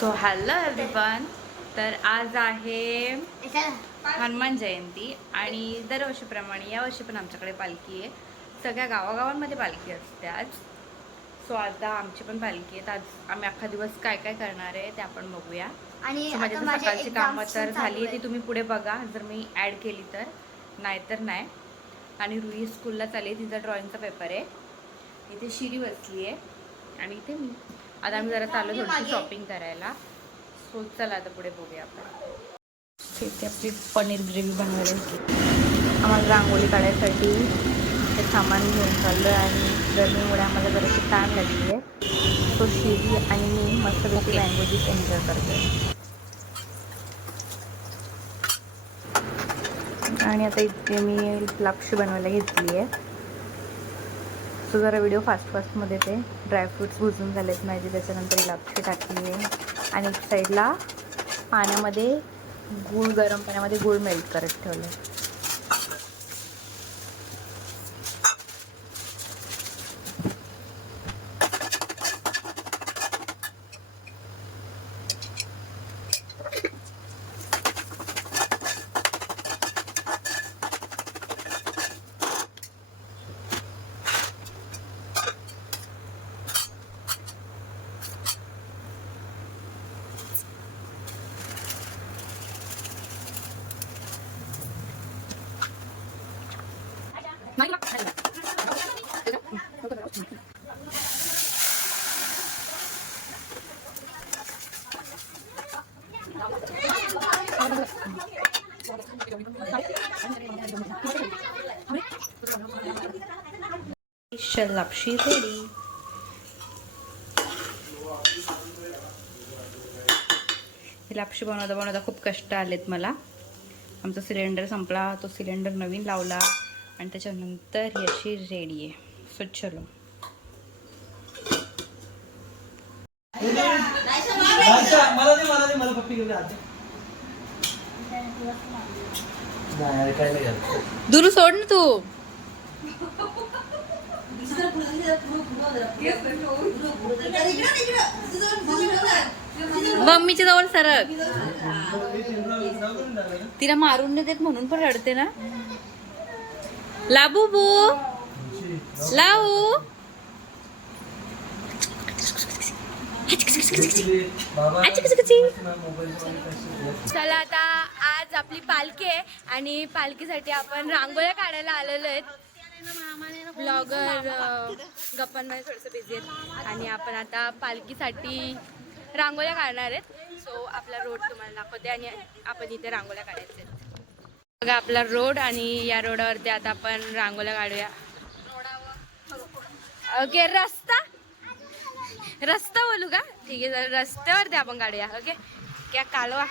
So hello everyone. तर आज आहे हनुमान जयंती आणि दरवर्षीप्रमाणे यावर्षी पण आमच्याकडे पालखी आहे. सगळ्या गावागावांमध्ये पालखी असते आज. सो आता आमची पण पालखी आहे. आज आम्ही अख्खा दिवस काय काय करणार आहे ते आपण बघूया. आणि माझी सकाळची कामं तर झाली, ती तुम्ही पुढे बघा जर मी ॲड केली तर, नाहीतर नाही. आणि रुई स्कूलला चालली, तिचा ड्रॉइंगचा पेपर आहे. इथे शिरी बसली आहे आणि इथे मी. आता आम्ही जरा चालू थोडीशी शॉपिंग करायला. सो चला आता पुढे बघूया आपण. इथे आपली पनीर ग्रेव्ही बनवायला घेतली. आम्हाला रांगोळी काढायसाठी हे सामान घेऊन चाललो आहे आणि गरमीमुळे आम्हाला जराशी ताण लागली आहे. सो शिरी आणि मी मस्तपैकी मँगो ज्यूस एन्जॉय करतो. आणि आता इथे मी लापशी बनवायला घेतली आहे. सो जरा व्हिडिओ फास्टमध्ये ते ड्रायफ्रूट्स भुजून झालेत माझे. त्याच्यानंतर लापशी टाकली आहे आणि एक साईडला पाण्यामध्ये गरम पाण्यामध्ये गूळ मेल्ट करत ठेवलं आहे. लापशी रेडी. लापशी बनवता खूप कष्ट आलेत मला. आमचा सिलेंडर संपला, तो सिलेंडर नवीन लावला आणि त्याच्यानंतर ही अशी रेडी आहे. सो चलो. दूर सोड ना तू. मम्मीच्या जवळ सरक. तिला मारून नाही देत म्हणून पण रडते ना. लाबू बू लावू. चला आता आज आपली पालखी आहे आणि पालखीसाठी आपण रांगोळ्या काढायला आलेलो आहेत. ब्लॉगर गप्पांमध्ये थोडंसं बिझी आहेत आणि आपण आता पालखीसाठी रांगोळ्या काढणार आहेत. सो आपला रोड तुम्हाला दाखवते आणि आपण इथे रांगोळ्या काढायचे आहेत. बघा आपला रोड आणि या रोडावरती आता आपण रांगोळ्या काढूया. ओके रस्ता बोलू का? ठीक आहे, रस्त्यावरती आपण काढूया. ओके क्या कालवा.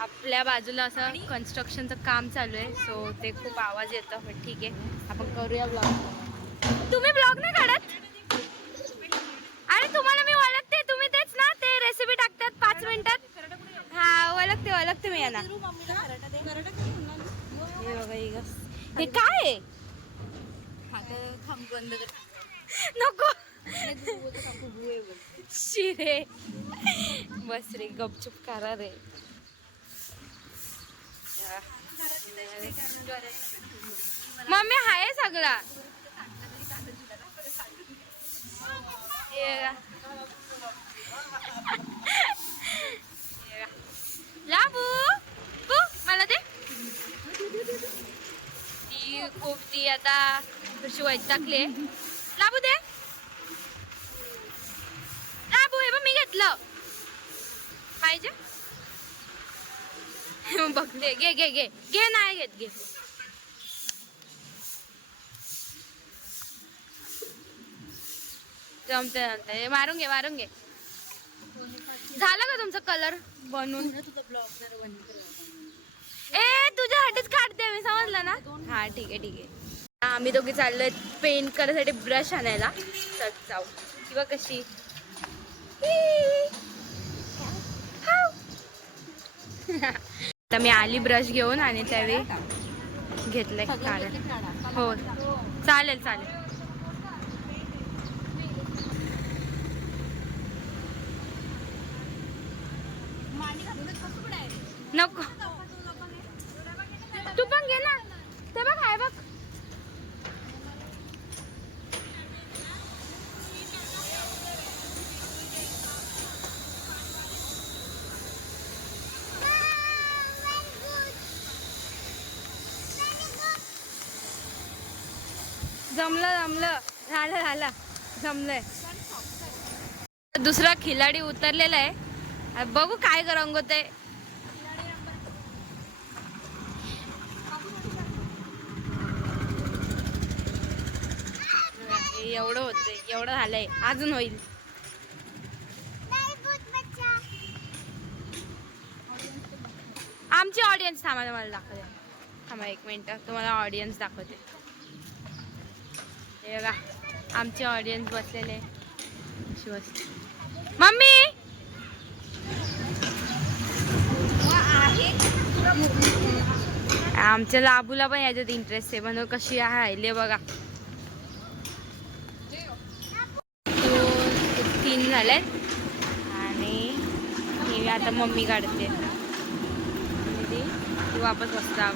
आपल्या बाजूला असं कन्स्ट्रक्शनचं काम चालू आहे. सो ते खूप आवाज येतो, पण ठीक आहे आपण करूया ब्लॉग. तुम्ही ब्लॉग नाही काढत आणि तुम्हाला मी ओळखते. तुम्ही तेच ना ते रेसिपी टाकतात 5 मिनिटात. हा ओळखते मी यांना. हे बघा हे काय आहे? नको शिरे बस रे, गपचूप करा रे. मम्मी हाय सगळा. लाबू मला दे. ती आता कशी वैतागली. लाबू दे. लाबू हे बघ मी घेतलं पाहिजे. बघते. घे नाही घेत. घे जमते. मारून घे. झालं का तुमचा कलर बनवून? तुझ्यासाठीच काढते मी, समजलं ना. हा ठीक आहे. आम्ही दोघी चाललोय पेंट करायसाठी ब्रश आणायला. चल जाऊ. किंवा कशी तर मी आली ब्रश घेऊन आणि त्यावेळी घेतलंय काढा. हो चालेल चालेल. नको, तू पण घे ना. ते बघ आहे बघ. जमलं झालं जमलंय. दुसरा खिलाडी उतरलेला आहे. बघू काय रंगवत आहे. एवढं होतंय, एवढं झालंय, अजून होईल. आमची ऑडियन्स थांबा, मला दाखवते. थांबा 1 मिनिट, तुम्हाला ऑडियन्स दाखवते. हे बघा आमचे ऑडियन्स बसलेले. मम्मी आमच्या लाबूला पण याच्यात इंटरेस्ट आहे, म्हणून कशी राहिले बघा. 2-3 झालेत आणि हे आता मम्मी काढते. ती वापस बसता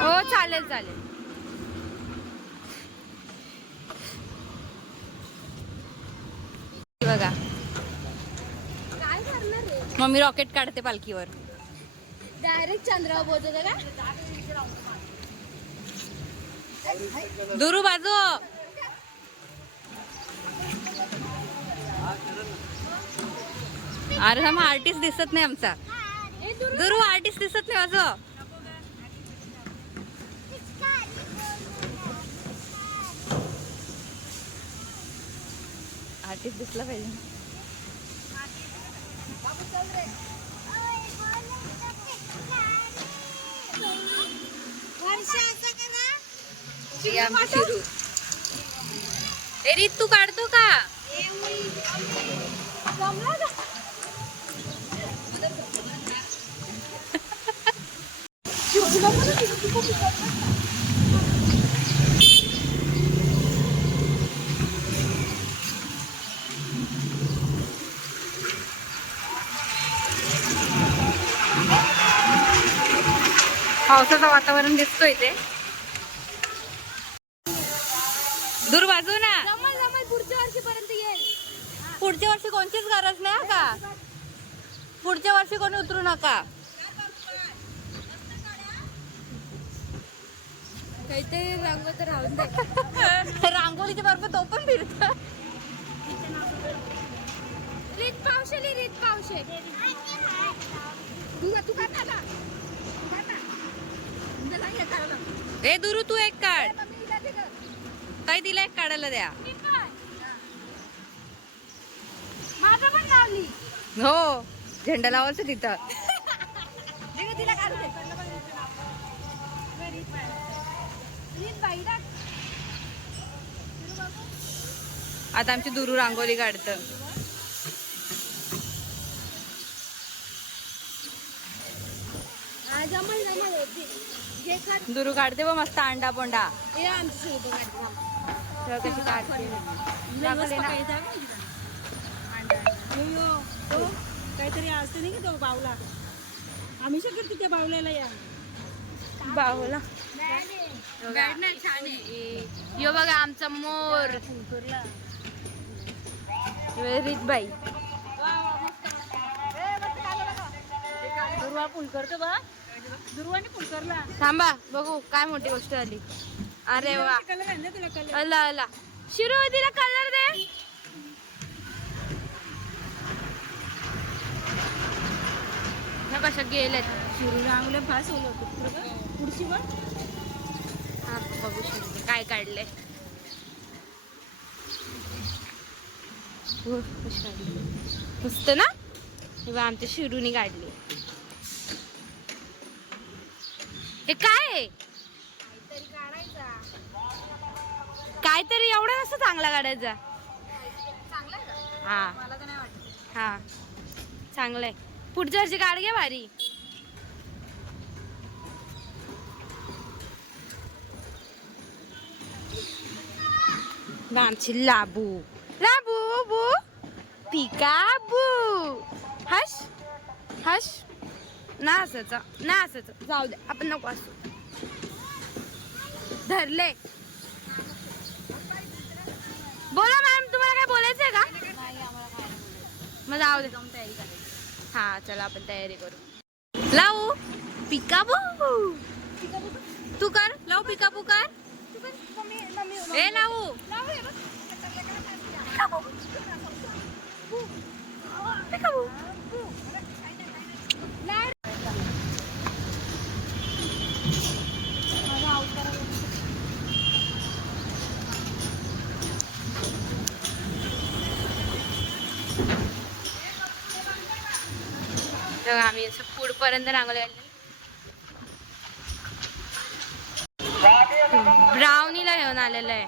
हो. चालेल. बघा काय करणार रे? मम्मी रॉकेट काढते पालखीवर. डायरेक्ट चंद्रावर पोहोचवतो का? दुरू बाजू. अरे हा आर्टिस्ट दिसत नाही आमचा. दुरू आर्टिस्ट दिसत नाही माझं. आर्टिस्ट दिसला पाहिजे. रीत तू काढतो का? पावसाचं वातावरण दिसतोय ते. दूर बाजू ना. पुढच्या वर्षीपर्यंत येईल. पुढच्या वर्षी कोणतीच गरज नाही का. पुढच्या वर्षी कोणी उतरू नका. काहीतरी रंग तर राहून दे. रांगोळीच्या बरोबर तो पण फिरत. रीत पावशे. तू काढ. ए दुरू तू एक काढ. काही तिला एक काढायला द्या. माझं पण लावली. हो झेंडा लावायचं तिथं. तिला काढू दे. आता आमची दुरू रांगोळी काढतं. दुरू काढते बघ मस्त अंडा पोंडा. कशी काढते काहीतरी असते नाही का तो बावला. आम्ही शकत त्या बावल्याला या बाहुला. छान आहे. यो बघा आमचा मोर रीतबाई. दुर्वा फुलकर बा. दुर्वाने फुलकरला. थांबा बघू काय मोठी गोष्ट आली. अरे वा. अला शिरू तिला कलर दे. कशा गेल्यात. शिरू रांगले फास होलं होतं पुढची वर. हा बघू शकते काय काढलंय. मस्त ना. तेव्हा आमच्या शिरूनी काढली. हे काय काहीतरी एवढा नसतं चांगला काढायचा. हा चांगलंय. पुढच्या वर्षी काढ घ्या भारी. आमची लाबू बू पिकाबू हस हस ना असायचं ना असायचं जाऊ दे आपण नको असू धरले. बोला मॅम तुम्हाला काय बोलायचंय का? मग जाऊ दे हा चला आपण तयारी करू. लावू पिकाबू तू कर लावू पिकाबू कर ए लावू पिकाबू. तर आम्ही असं पुढपर्यंत रांगोळी आणली. ब्राउनीला घेऊन आलेलं आहे.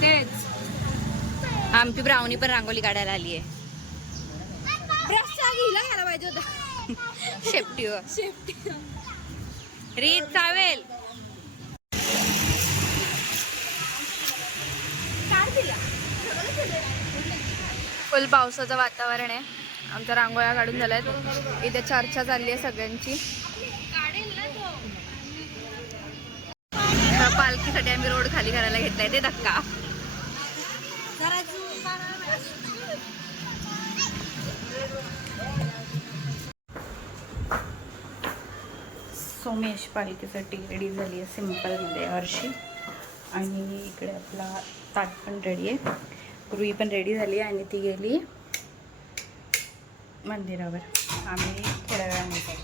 तेच आमची ब्राउनी पण रांगोळी काढायला आली आहे. घ्यायला पाहिजे होता शेपटीवर रीत चावेल. फुल पावसाचं वातावरण आहे. आमच्या रांगोळ्या काढून झाल्यात. इथे चर्चा चालली आहे सगळ्यांची. पालखीसाठी आम्ही रोड खाली करायला घेतलाय ते धक्का. सोमेश पालखीसाठी रेडी झाली आहे सिम्पलमध्ये हर्षी. आणि इकडे आपला ताट पण रेडी आहे. रुई पण रेडी झाली आणि ती गेली मंदिरावर. आम्ही थोड्या वेळाने जाऊ.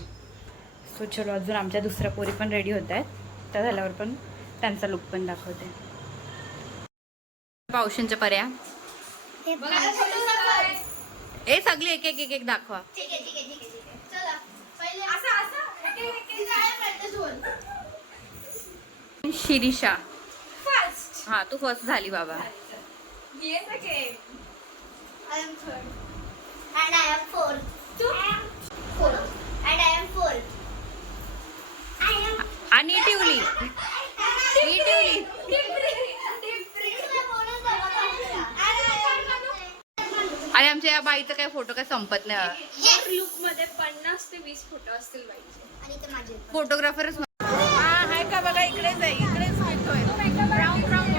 सो चलो अजून आमच्या दुसऱ्या पोरी पण रेडी होत आहेत. त्या झाल्यावर पण त्यांचा लुक पण दाखवते. पावसांच्या पर्या ए सगळी एक एक एक एक दाखवा. शिरीषा हा तू फर्स्ट झाली बाबा. I am third. And I am fourth. Fourth. And I am fourth. I am. आणि टिवली आणि आमच्या या बाईचं काय फोटो काय संपत नाही. लुक मध्ये 50 ते 20 फोटो असतील बाईचे. आणि ते माझे. फोटोग्राफरच आहे का बघा. इकडेच आहे इकडेच मिळतोय. ब्राऊन ब्राऊन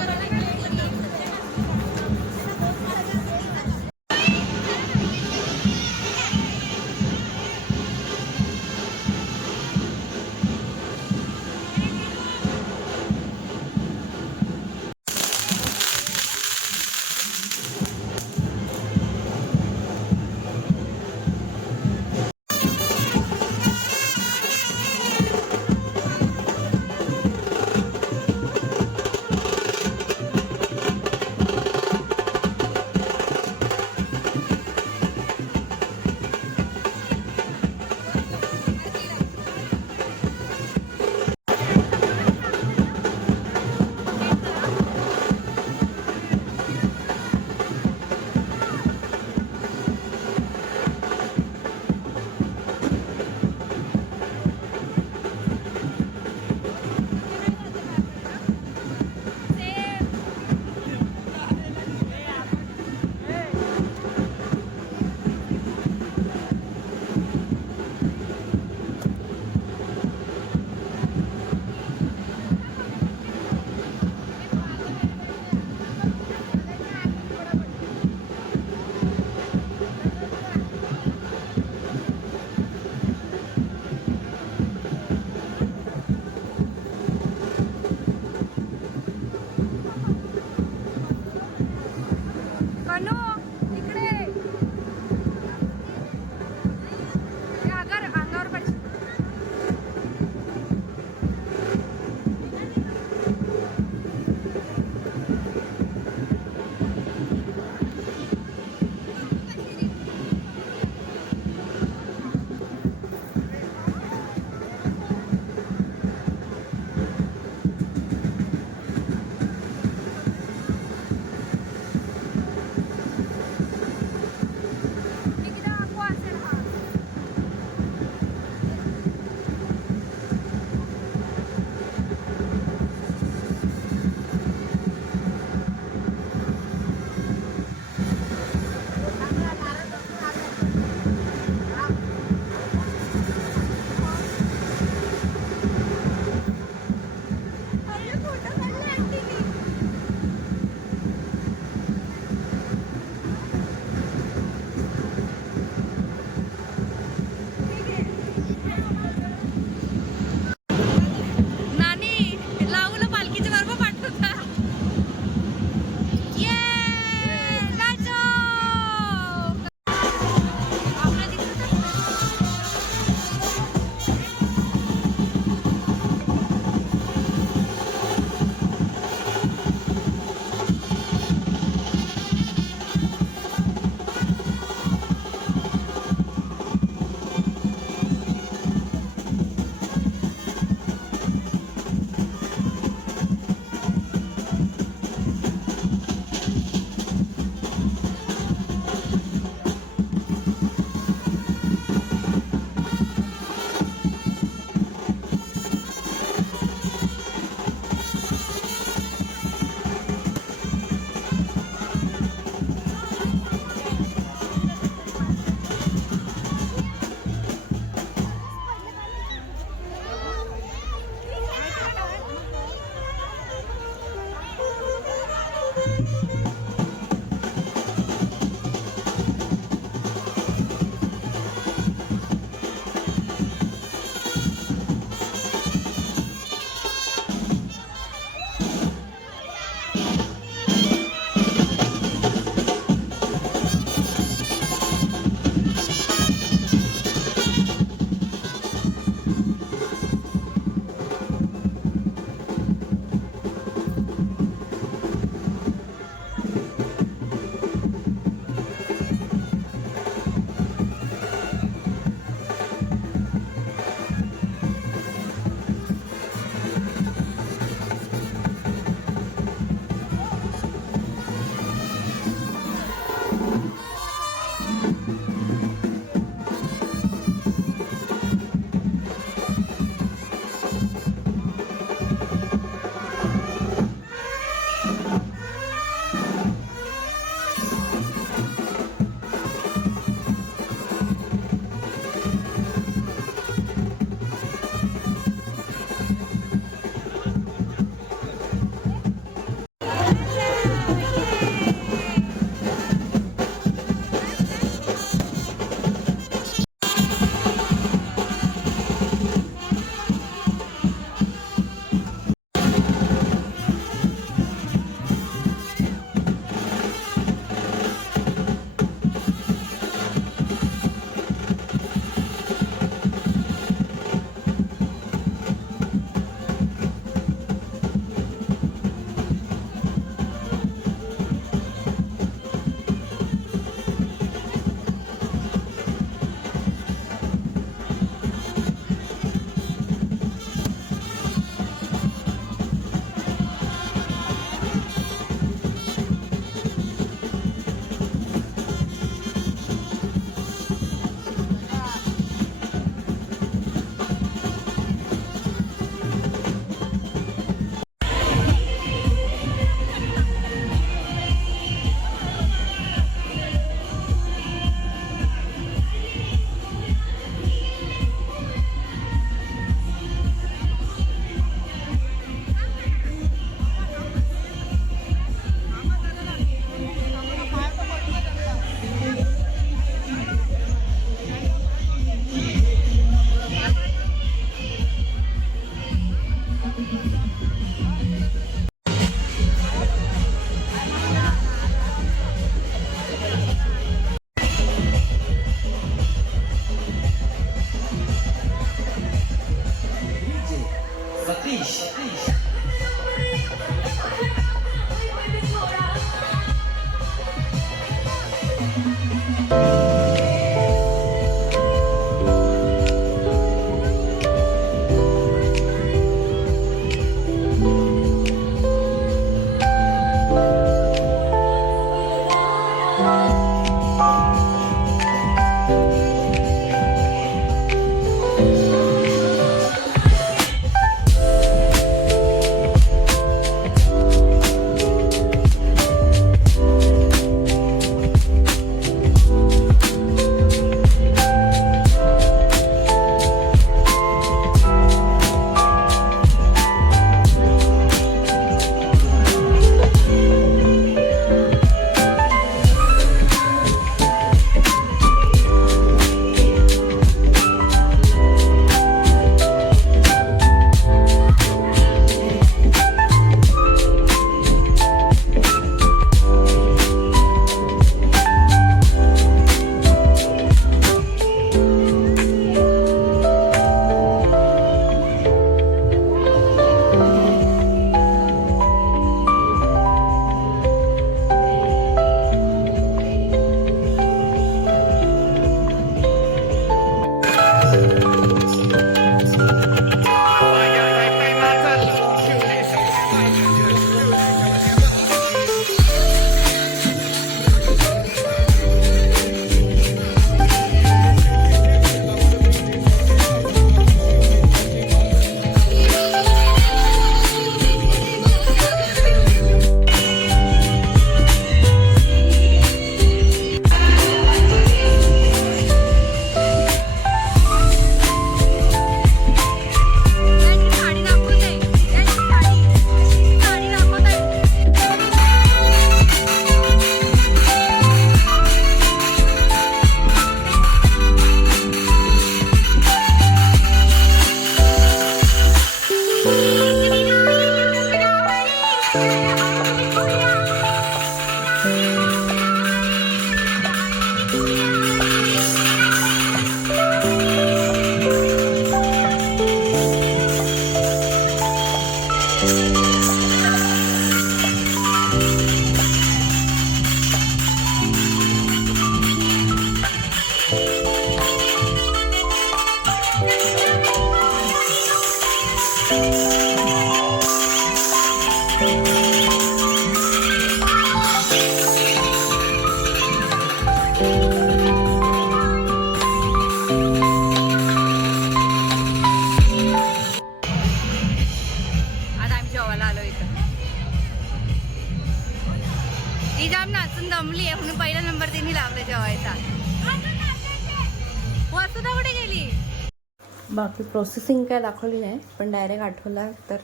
बाकी प्रोसेसिंग काय दाखवली नाही, पण डायरेक्ट आठवला तर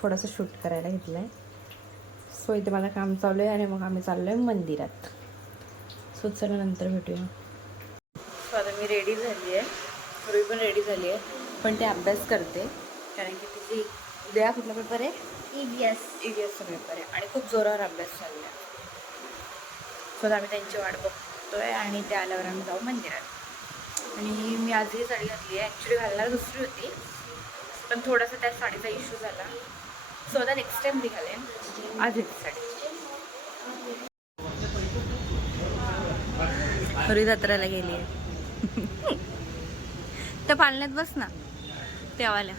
थोडंसं शूट करायला घेतलं आहे. सो इथे माझं काम चालू आहे आणि मग आम्ही चाललो आहे मंदिरात. सो चला नंतर भेटूया. सो आता मी रेडी झाली आहे, रुई पण रेडी झाली आहे, पण ते अभ्यास करते कारण की तिची उद्या कुठला पेपर आहे? EVSचा पेपर आहे आणि खूप जोरावर अभ्यास चालला आहे. सो आता आम्ही त्यांची वाट बघतोय आणि ते आल्यावर आम्ही जाऊ मंदिरात. आणि मी आज ही साडी घातली आहे, ॲक्च्युली घालणार दुसरी होती पण थोडासा त्या साडीचा इश्यू झाला. सो आता नेक्स्ट टाइम ती घालेन. आज हीच साडी. खरी जत्रेला गेली आहे. त्या पालण्यात बस ना त्यावाल्या.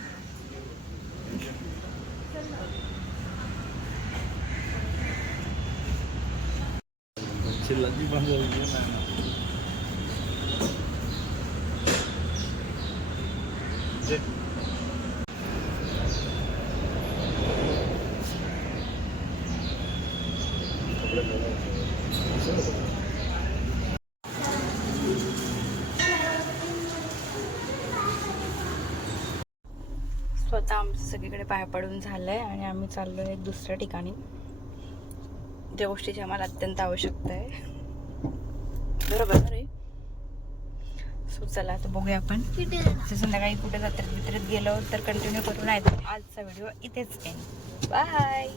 स्वतः आमचं सगळीकडे पाय पडून झालं आहे आणि आम्ही चाललो आहे दुसऱ्या ठिकाणी ज्या गोष्टीची आम्हाला अत्यंत आवश्यकता आहे. बरोबर ना रे? सो चला आता बघूया आपण संध्याकाळी कुठे जत्रेत बित्रेत गेलो तर कंटिन्यू करू, नाही तर आजचा व्हिडिओ इथेच एंड. बाय.